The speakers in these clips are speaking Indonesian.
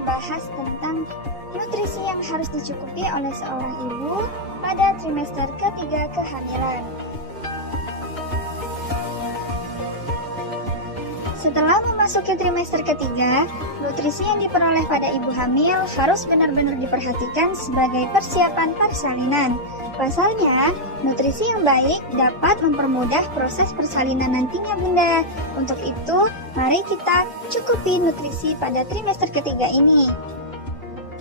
membahas tentang nutrisi yang harus dicukupi oleh seorang ibu pada trimester ketiga kehamilan. Setelah memasuki trimester ketiga, nutrisi yang diperoleh pada ibu hamil harus benar-benar diperhatikan sebagai persiapan persalinan. Pasalnya, nutrisi yang baik dapat mempermudah proses persalinan nantinya, Bunda. Untuk itu, mari kita cukupi nutrisi pada trimester ketiga ini.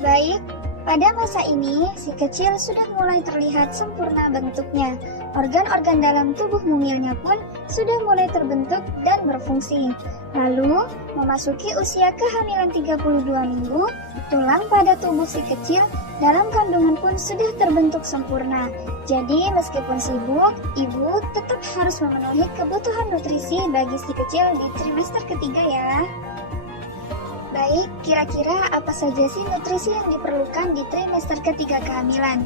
Baik, pada masa ini, si kecil sudah mulai terlihat sempurna bentuknya. Organ-organ dalam tubuh mungilnya pun sudah mulai terbentuk dan berfungsi. Lalu, memasuki usia kehamilan 32 minggu, tulang pada tubuh si kecil dalam kandungan pun sudah terbentuk sempurna. Jadi, meskipun sibuk, ibu tetap harus memenuhi kebutuhan nutrisi bagi si kecil di trimester ketiga ya. Baik, kira-kira apa saja sih nutrisi yang diperlukan di trimester ketiga kehamilan?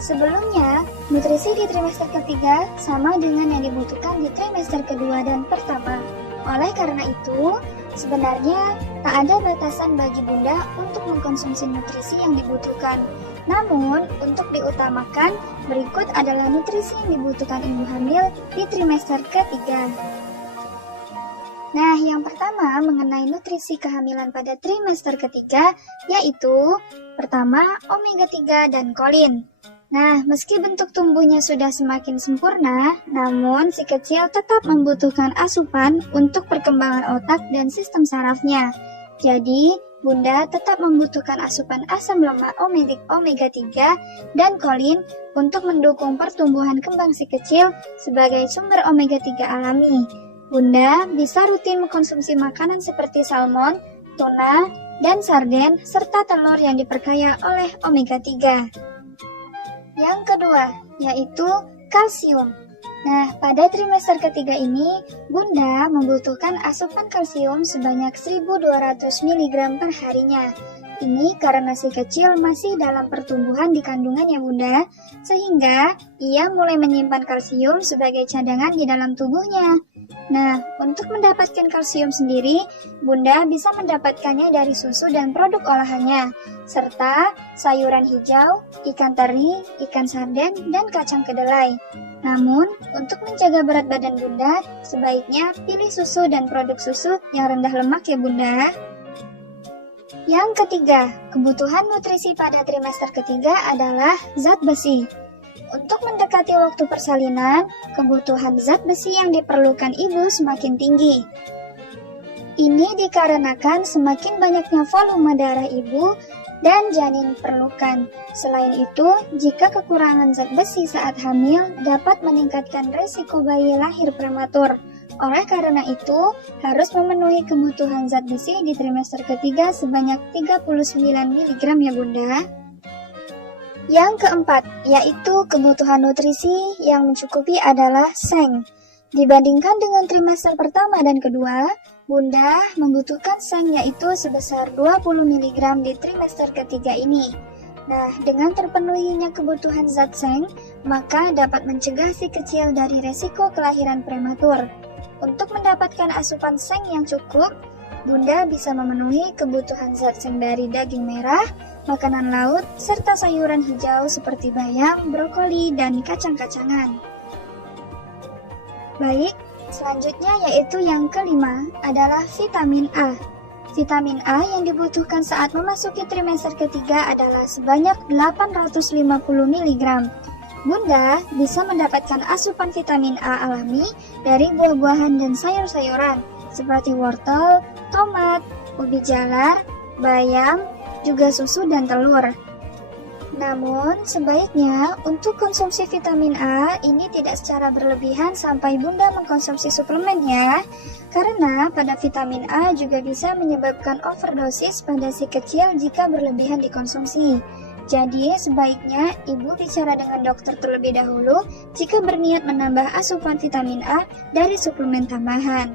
Sebelumnya, nutrisi di trimester ketiga sama dengan yang dibutuhkan di trimester kedua dan pertama. Oleh karena itu, sebenarnya tak ada batasan bagi Bunda untuk mengkonsumsi nutrisi yang dibutuhkan. Namun, untuk diutamakan, berikut adalah nutrisi yang dibutuhkan ibu hamil di trimester ketiga. Nah, yang pertama mengenai nutrisi kehamilan pada trimester ketiga, yaitu pertama, omega 3 dan kolin. Nah, meski bentuk tumbuhnya sudah semakin sempurna, namun si kecil tetap membutuhkan asupan untuk perkembangan otak dan sistem sarafnya. Jadi, Bunda tetap membutuhkan asupan asam lemak omega 3 dan kolin untuk mendukung pertumbuhan kembang si kecil sebagai sumber omega 3 alami. Bunda bisa rutin mengkonsumsi makanan seperti salmon, tuna, dan sarden, serta telur yang diperkaya oleh omega 3. Yang kedua, yaitu kalsium. Nah, pada trimester ketiga ini, Bunda membutuhkan asupan kalsium sebanyak 1200 mg per harinya. Ini karena si kecil masih dalam pertumbuhan di kandungannya, Bunda, sehingga ia mulai menyimpan kalsium sebagai cadangan di dalam tubuhnya. Nah, untuk mendapatkan kalsium sendiri, Bunda bisa mendapatkannya dari susu dan produk olahannya, serta sayuran hijau, ikan teri, ikan sarden, dan kacang kedelai. Namun, untuk menjaga berat badan Bunda, sebaiknya pilih susu dan produk susu yang rendah lemak ya Bunda. Yang ketiga, kebutuhan nutrisi pada trimester ketiga adalah zat besi. Untuk mendekati waktu persalinan, kebutuhan zat besi yang diperlukan ibu semakin tinggi. Ini dikarenakan semakin banyaknya volume darah ibu dan janin perlukan. Selain itu, jika kekurangan zat besi saat hamil dapat meningkatkan resiko bayi lahir prematur. Oleh karena itu, harus memenuhi kebutuhan zat besi di trimester ketiga sebanyak 39 mg ya Bunda. Yang keempat, yaitu kebutuhan nutrisi yang mencukupi adalah seng. Dibandingkan dengan trimester pertama dan kedua, Bunda membutuhkan seng yaitu sebesar 20 mg di trimester ketiga ini. Nah, dengan terpenuhinya kebutuhan zat seng, maka dapat mencegah si kecil dari resiko kelahiran prematur. Untuk mendapatkan asupan seng yang cukup, Bunda bisa memenuhi kebutuhan zat seng dari daging merah, makanan laut, serta sayuran hijau seperti bayam, brokoli, dan kacang-kacangan. Baik, selanjutnya yaitu yang kelima adalah vitamin A. Vitamin A yang dibutuhkan saat memasuki trimester ketiga adalah sebanyak 850 mg. Bunda bisa mendapatkan asupan vitamin A alami dari buah-buahan dan sayur-sayuran seperti wortel, tomat, ubi jalar, bayam, juga susu dan telur. Namun, sebaiknya untuk konsumsi vitamin A ini tidak secara berlebihan sampai Bunda mengkonsumsi suplemen ya. Karena pada vitamin A juga bisa menyebabkan overdosis pada si kecil jika berlebihan dikonsumsi. Jadi, sebaiknya ibu bicara dengan dokter terlebih dahulu jika berniat menambah asupan vitamin A dari suplemen tambahan.